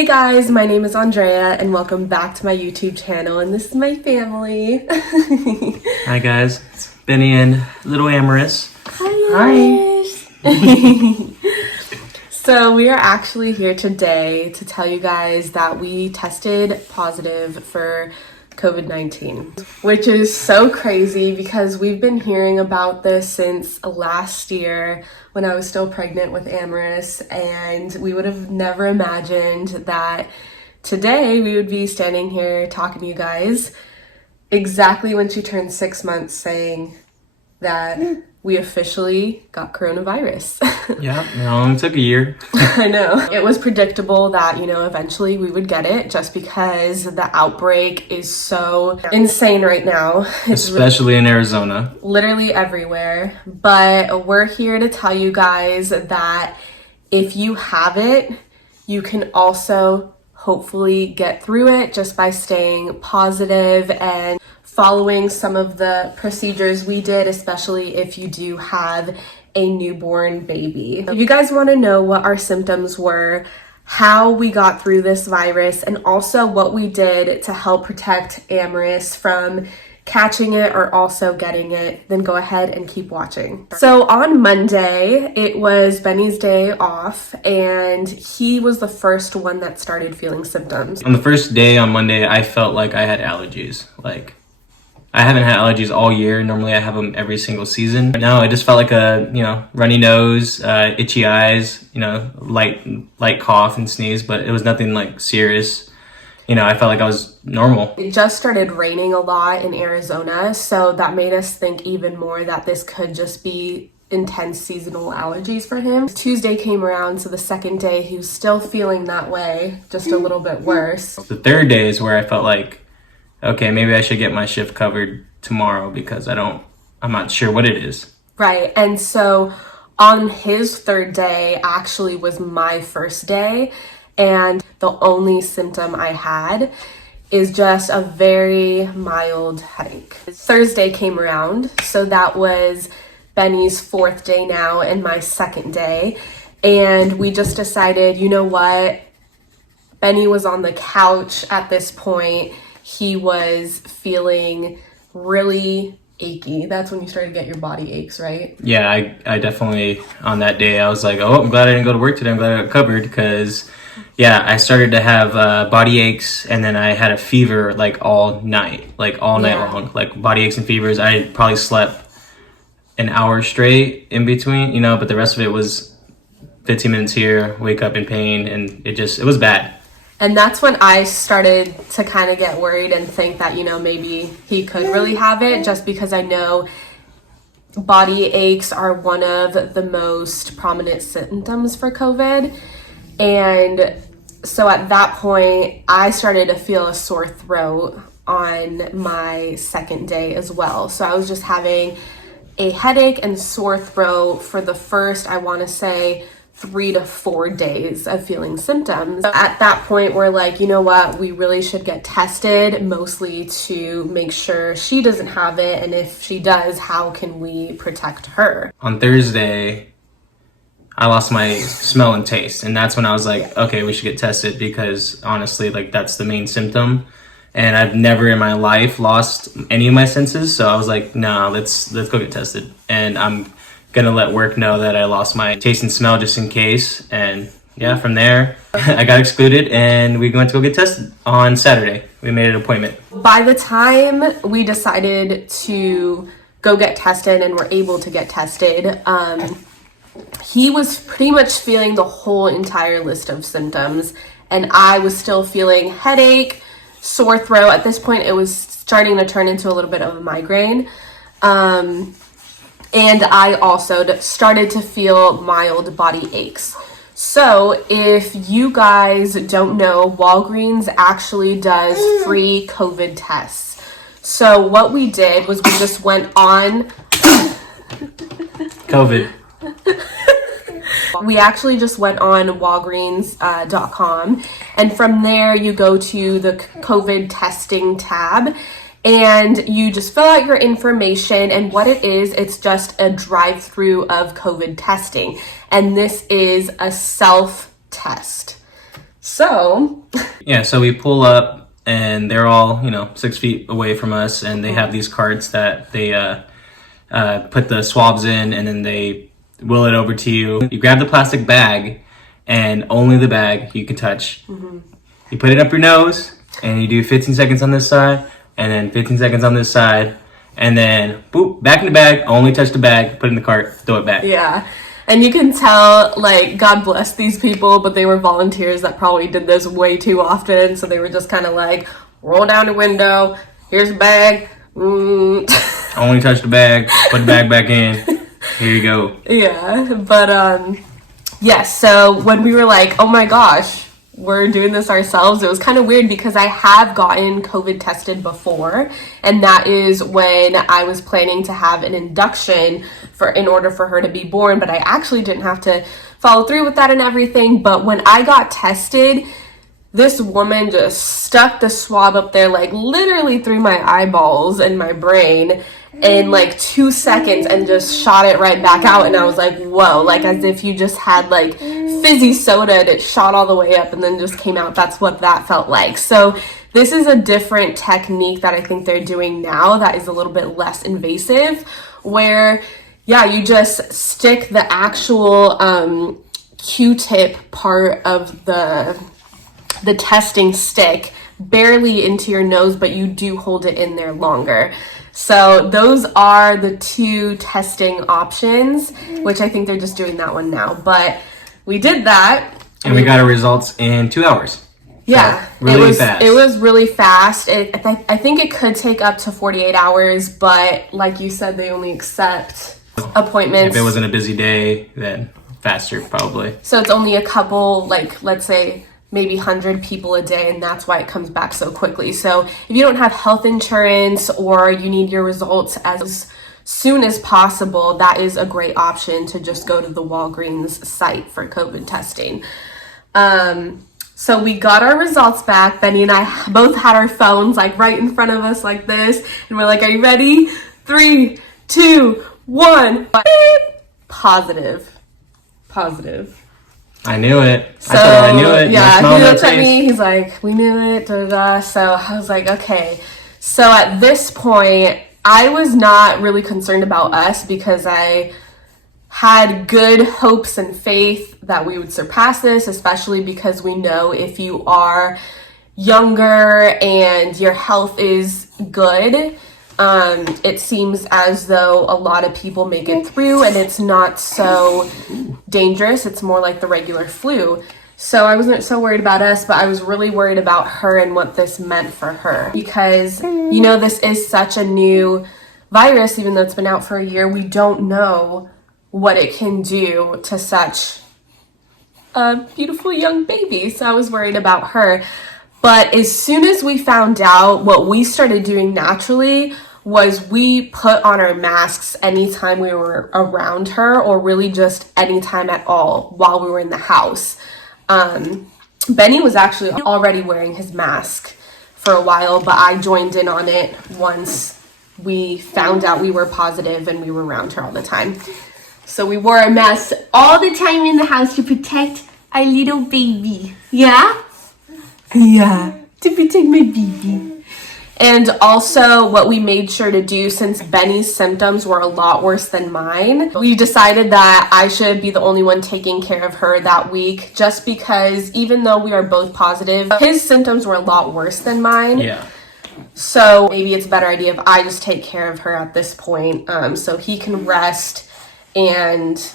Hey guys, my name is Andrea and welcome back to my YouTube channel, and this is my family. Hi guys, it's Benny and little Amaris. Hi. Hi. So we are actually here today to tell you guys that we tested positive for COVID-19, which is so crazy because we've been hearing about this since last year when I was still pregnant with Amaris, and we would have never imagined that today we would be standing here talking to you guys exactly when she turned 6 months, saying that we officially got coronavirus. Yeah, it only took a year. I know. It was predictable that, eventually we would get it just because the outbreak is so insane right now. Especially in Arizona. Literally everywhere. But we're here to tell you guys that if you have it, you can also hopefully get through it just by staying positive and following some of the procedures we did, especially if you do have a newborn baby. If you guys want to know what our symptoms were, how we got through this virus, and also what we did to help protect Amaris from catching it or also getting it, then go ahead and keep watching. So on Monday, it was Benny's day off, and he was the first one that started feeling symptoms. On the first day on Monday, I felt like I had allergies. I haven't had allergies all year. Normally I have them every single season. No, I just felt like a, runny nose, itchy eyes, light cough and sneeze, but it was nothing serious. I felt like I was normal. It just started raining a lot in Arizona, so that made us think even more that this could just be intense seasonal allergies for him. Tuesday came around, so the second day he was still feeling that way, just a little bit worse. The third day is where I felt like, okay, maybe I should get my shift covered tomorrow because I'm not sure what it is. Right, and so on his third day actually was my first day, and the only symptom I had is just a very mild headache. Thursday came around, so that was Benny's fourth day now and my second day, and we just decided, you know what, Benny was on the couch at this point. He was feeling really achy. That's when you started to get your body aches, right? Yeah, I definitely, on that day, I was like, oh, I'm glad I didn't go to work today. I'm glad I got covered because, yeah, I started to have body aches, and then I had a fever all night, night long. Body aches and fevers. I probably slept an hour straight in between, but the rest of it was 15 minutes here, wake up in pain, and it was bad. And that's when I started to kind of get worried and think that, maybe he could really have it, just because I know body aches are one of the most prominent symptoms for COVID. And so at that point, I started to feel a sore throat on my second day as well. So I was just having a headache and sore throat for the first, I want to say, 3 to 4 days of feeling symptoms. At that point, we're like, you know what, we really should get tested, mostly to make sure she doesn't have it, and if she does, how can we protect her? On Thursday, I lost my smell and taste, and that's when I was like, okay, we should get tested, because honestly, that's the main symptom, and I've never in my life lost any of my senses, so I was like, nah, let's go get tested, and I'm gonna let work know that I lost my taste and smell just in case. And yeah, from there I got excluded, and we went to go get tested on Saturday. We made an appointment. By the time we decided to go get tested and were able to get tested, he was pretty much feeling the whole entire list of symptoms, and I was still feeling headache, sore throat. At this point, it was starting to turn into a little bit of a migraine. And I also started to feel mild body aches. So if you guys don't know, Walgreens actually does free COVID tests. So what we did was we just went on COVID. We actually just went on Walgreens.com, and from there you go to the COVID testing tab, and you just fill out your information, and what it is, it's just a drive-through of COVID testing, and this is a self-test. So, Yeah, so we pull up and they're all, 6 feet away from us, and they have these carts that they put the swabs in, and then they will it over to you. You grab the plastic bag, and only the bag you can touch. You put it up your nose, and you do 15 seconds on this side, and then 15 seconds on this side, and then boop, back in the bag, only touch the bag, put it in the cart, throw it back. yeah. And you can tell, like, God bless these people, but they were volunteers that probably did this way too often. So they were just kind of like, roll down the window, here's a bag. Only touch the bag, put the bag back in, here you go. Yeah, but, yes, so when we were like, oh my gosh, we're doing this ourselves, it was kind of weird because I have gotten COVID tested before, and that is when I was planning to have an induction in order for her to be born, but I actually didn't have to follow through with that and everything. But when I got tested, this woman just stuck the swab up there, like literally through my eyeballs and my brain in like 2 seconds, and just shot it right back out. And I was like, whoa, like as if you just had like fizzy soda and it shot all the way up and then just came out. That's what that felt like. So this is a different technique that I think they're doing now that is a little bit less invasive, where yeah, you just stick the actual Q-tip part of the testing stick barely into your nose, but you do hold it in there longer. So those are the two testing options, which I think they're just doing that one now. But we did that. And we got our results in 2 hours. Yeah, so really fast. It was really fast. I think it could take up to 48 hours, but like you said, they only accept appointments. If it wasn't a busy day, then faster probably. So it's only a couple, like let's say maybe 100 people a day, and that's why it comes back so quickly. So if you don't have health insurance or you need your results as soon as possible, that is a great option to just go to the Walgreens site for COVID testing. So we got our results back. Benny and I both had our phones like right in front of us like this, and we're like, are you ready? 3, 2, 1. Positive. I knew it. So, I knew it. Yeah, he looked at me, he's like, we knew it, da, da, da. So I was like, okay. So at this point, I was not really concerned about us because I had good hopes and faith that we would surpass this, especially because we know if you are younger and your health is good, it seems as though a lot of people make it through and it's not so dangerous. It's more like the regular flu. So I wasn't so worried about us, but I was really worried about her and what this meant for her. Because, this is such a new virus, even though it's been out for a year. We don't know what it can do to such a beautiful young baby. So I was worried about her. But as soon as we found out, what we started doing naturally was we put on our masks anytime we were around her, or really just anytime at all while we were in the house. Benny was actually already wearing his mask for a while, but I joined in on it once we found out we were positive and we were around her all the time. So we wore our masks all the time in the house to protect our little baby. Yeah? Yeah, to protect my baby. And also what we made sure to do, since Benny's symptoms were a lot worse than mine, we decided that I should be the only one taking care of her that week, just because even though we are both positive, his symptoms were a lot worse than mine. Yeah. So maybe it's a better idea if I just take care of her at this point, so he can rest and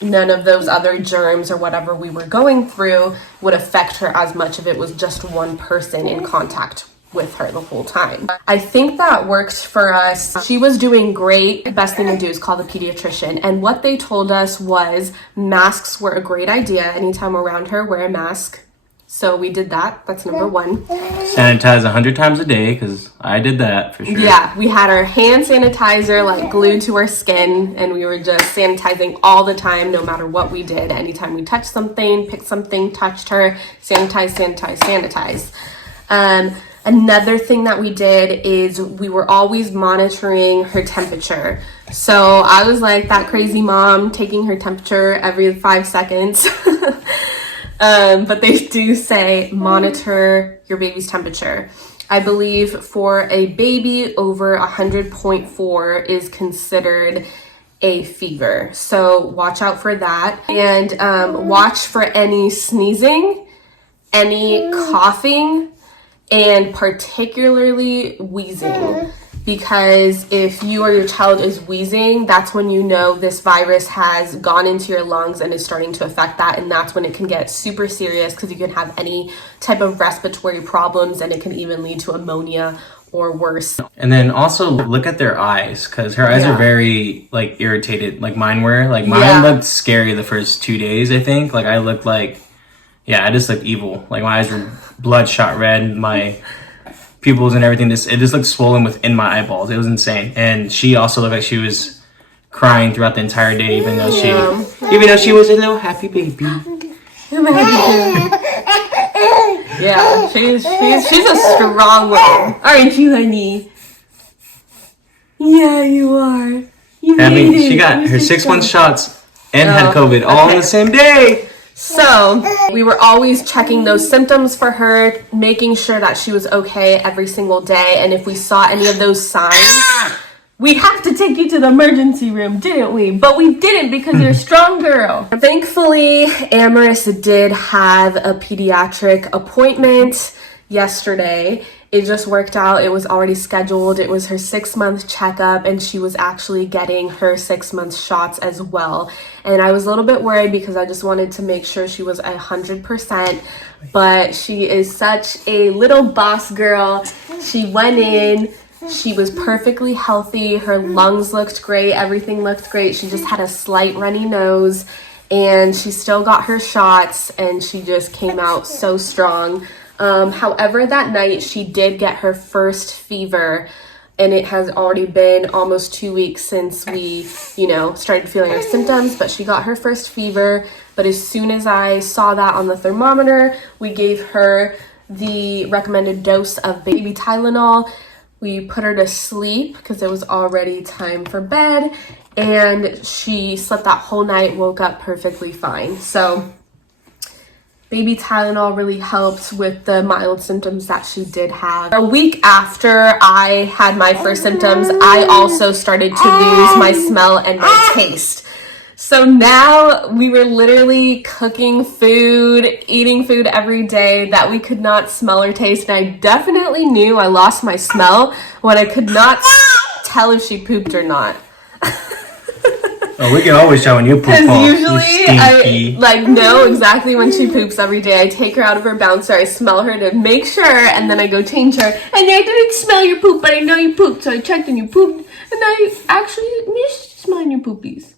none of those other germs or whatever we were going through would affect her as much if it was just one person in contact with her the whole time. I think that worked for us. She was doing great. The best thing to do is call the pediatrician. And what they told us was masks were a great idea. Anytime around her, wear a mask. So we did that. That's number one. Sanitize 100 times a day, because I did that for sure. Yeah, we had our hand sanitizer like glued to our skin, and we were just sanitizing all the time, no matter what we did. Anytime we touched something, picked something, touched her, sanitize. Another thing that we did is we were always monitoring her temperature. So I was like that crazy mom taking her temperature every 5 seconds. But they do say monitor your baby's temperature. I believe for a baby over 100.4 is considered a fever. So watch out for that. And watch for any sneezing, any coughing, and particularly wheezing. Because if you or your child is wheezing, that's when you know this virus has gone into your lungs and is starting to affect that. And that's when it can get super serious, because you can have any type of respiratory problems, and it can even lead to pneumonia or worse. And then also look at their eyes, because her eyes are very like irritated, like mine were. Like mine looked scary the first 2 days, I think. Like I looked like, I just looked evil. Like my eyes were bloodshot red. My pupils and everything, it just looked swollen within my eyeballs. It was insane. And she also looked like she was crying throughout the entire day, even though she was a little happy baby. Yeah, she's a strong woman, aren't you, honey? Yeah, you are. She got her 6 month shots and had COVID all on the same day. So we were always checking those symptoms for her, making sure that she was okay every single day. And if we saw any of those signs, we'd have to take you to the emergency room, didn't we? But we didn't, because you're a strong girl. Thankfully, Amaris did have a pediatric appointment yesterday. It just worked out. It was already scheduled. It was her 6 month checkup, and she was actually getting her 6 month shots as well. And I was a little bit worried because I just wanted to make sure she was 100%, but she is such a little boss girl. She went in, she was perfectly healthy. Her lungs looked great. Everything looked great. She just had a slight runny nose, and she still got her shots, and she just came out so strong. However, that night she did get her first fever, and it has already been almost 2 weeks since we, started feeling our symptoms, but she got her first fever. But as soon as I saw that on the thermometer, we gave her the recommended dose of baby Tylenol. We put her to sleep because it was already time for bed, and she slept that whole night, woke up perfectly fine. So baby Tylenol really helped with the mild symptoms that she did have. A week after I had my first symptoms, I also started to lose my smell and my taste. So now we were literally cooking food, eating food every day that we could not smell or taste. And I definitely knew I lost my smell when I could not tell if she pooped or not. Oh, we can always tell when you poop. Because usually I know exactly when she poops every day. I take her out of her bouncer, I smell her to make sure, and then I go change her. And I didn't smell your poop, but I know you pooped, so I checked and you pooped, and I actually missed smelling your poopies.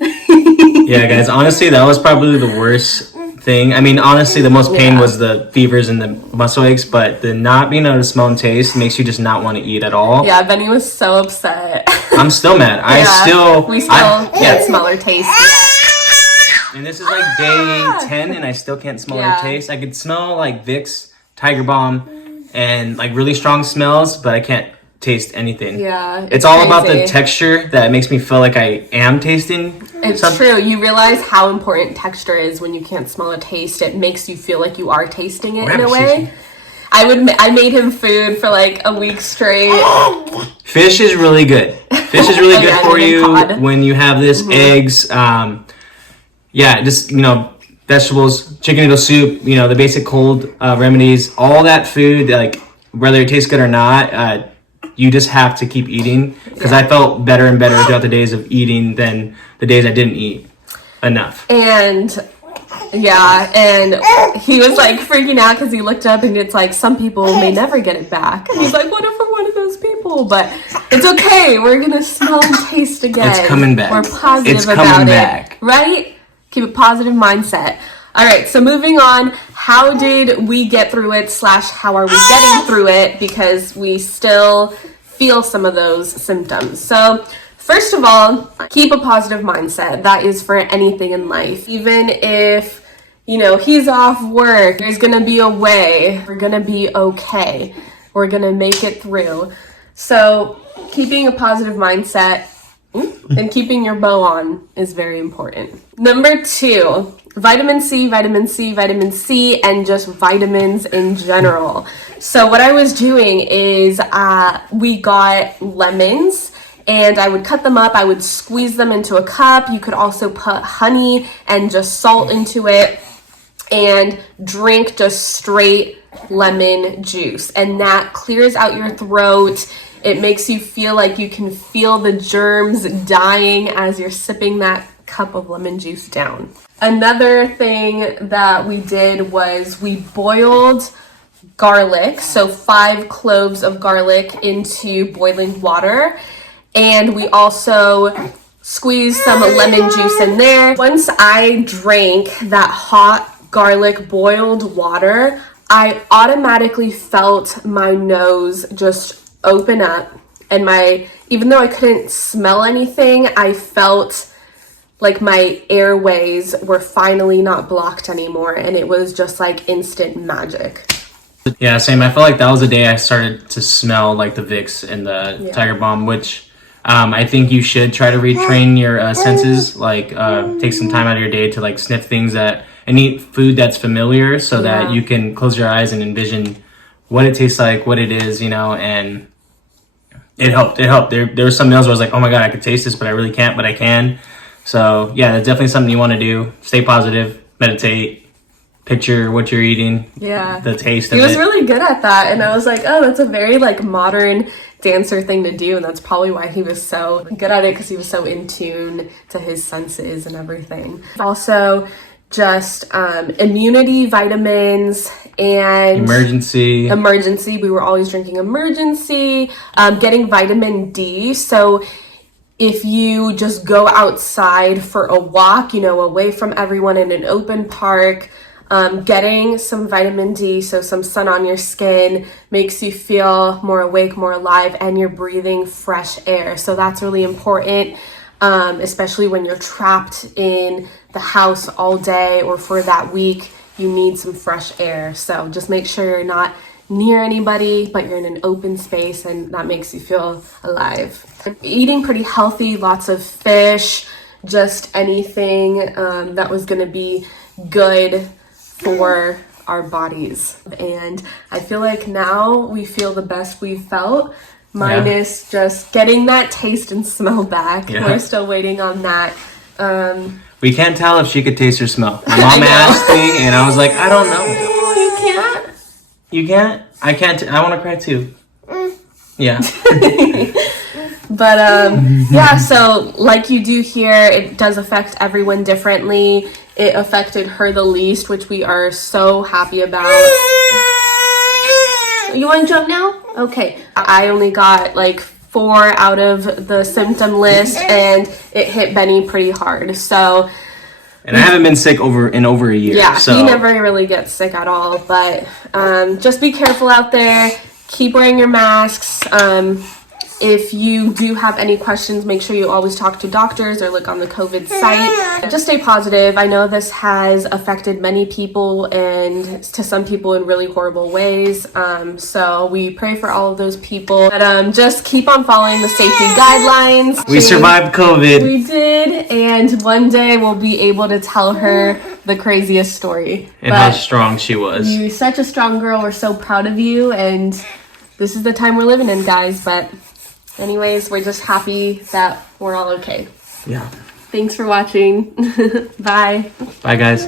Yeah, guys, honestly, that was probably the worst thing. I mean, honestly, the most pain was the fevers and the muscle aches, but the not being able to smell and taste makes you just not want to eat at all. Yeah, Benny was so upset. I'm still mad. We still can't smell or taste yet. And this is like day 10, and I still can't smell or taste. I could smell like Vicks, Tiger Balm, and like really strong smells, but I can't taste anything. Yeah, it's all about the texture that makes me feel like I am tasting. It's true. You realize how important texture is when you can't smell or taste. It makes you feel like you are tasting it in a way. I made him food for like a week straight. Fish is really good. Fish is really good for you when you have this. Eggs, just vegetables, chicken noodle soup. The basic cold remedies. All that food, like whether it tastes good or not, you just have to keep eating. Because I felt better and better throughout the days of eating than the days I didn't eat enough. And he was like freaking out because he looked up and it's like some people may never get it back. And he's like, what if we're one of those people? But it's okay. We're gonna smell and taste again. It's coming back. We're positive about it, right? Keep a positive mindset. All right, so moving on, how did we get through it / how are we getting through it? Because we still feel some of those symptoms. So first of all, keep a positive mindset. That is for anything in life. Even if, he's off work, there's gonna be a way. We're gonna be okay. We're gonna make it through. So keeping a positive mindset and keeping your bow on is very important. Number 2, vitamin C, vitamin C, vitamin C, and just vitamins in general. So what I was doing is we got lemons, and I would cut them up, I would squeeze them into a cup. You could also put honey and just salt into it and drink just straight lemon juice. And that clears out your throat. It makes you feel like you can feel the germs dying as you're sipping that cup of lemon juice down. Another thing that we did was we boiled garlic, so 5 cloves of garlic into boiling water. And we also squeezed some lemon juice in there. Once I drank that hot garlic boiled water, I automatically felt my nose just open up, and even though I couldn't smell anything, I felt like my airways were finally not blocked anymore, and it was just like instant magic. Yeah, same. I feel like that was the day I started to smell like the Vicks and the Tiger Balm, which I think you should try to retrain your senses. Like, take some time out of your day to like sniff things and eat food that's familiar, so that you can close your eyes and envision what it tastes like, what it is, and it helped. There were some meals where I was like, oh my God, I could taste this, but I really can't, but I can. So yeah, that's definitely something you want to do. Stay positive, meditate, picture what you're eating. Yeah. The taste of it. He was it. really good at that. And I was like, oh, that's a very like modern dancer thing to do. And that's probably why he was so good at it, because he was so in tune to his senses and everything. Also, just immunity vitamins and emergency. We were always drinking emergency, getting vitamin D. So if you just go outside for a walk, away from everyone in an open park, getting some vitamin D, so some sun on your skin, makes you feel more awake, more alive, and you're breathing fresh air. So that's really important, especially when you're trapped in the house all day or for that week. You need some fresh air. So just make sure you're not near anybody, but you're in an open space, and that makes you feel alive. Eating pretty healthy, lots of fish, just anything that was going to be good for our bodies. And I feel like now we feel the best we've felt, minus just getting that taste and smell back. We're still waiting on that. We can't tell if she could taste or smell. My mom asked me, and I was like, I don't know. You can't? You can't? I can't. I want to cry too. Yeah. But yeah, so like you do here, it does affect everyone differently. It affected her the least, which we are so happy about. You want to jump now? Okay. I only got like 4 out of the symptom list, and it hit Benny pretty hard. So, and I haven't been sick in over a year. Yeah, so. He never really gets sick at all. But just be careful out there. Keep wearing your masks. If you do have any questions, make sure you always talk to doctors or look on the COVID site. Just stay positive. I know this has affected many people, and to some people in really horrible ways. So we pray for all of those people. But just keep on following the safety guidelines. We survived COVID. We did, and one day we'll be able to tell her the craziest story. And how strong she was. You're such a strong girl. We're so proud of you, and this is the time we're living in, guys. But anyways, we're just happy that we're all okay. Yeah. Thanks for watching. Bye. Bye, guys.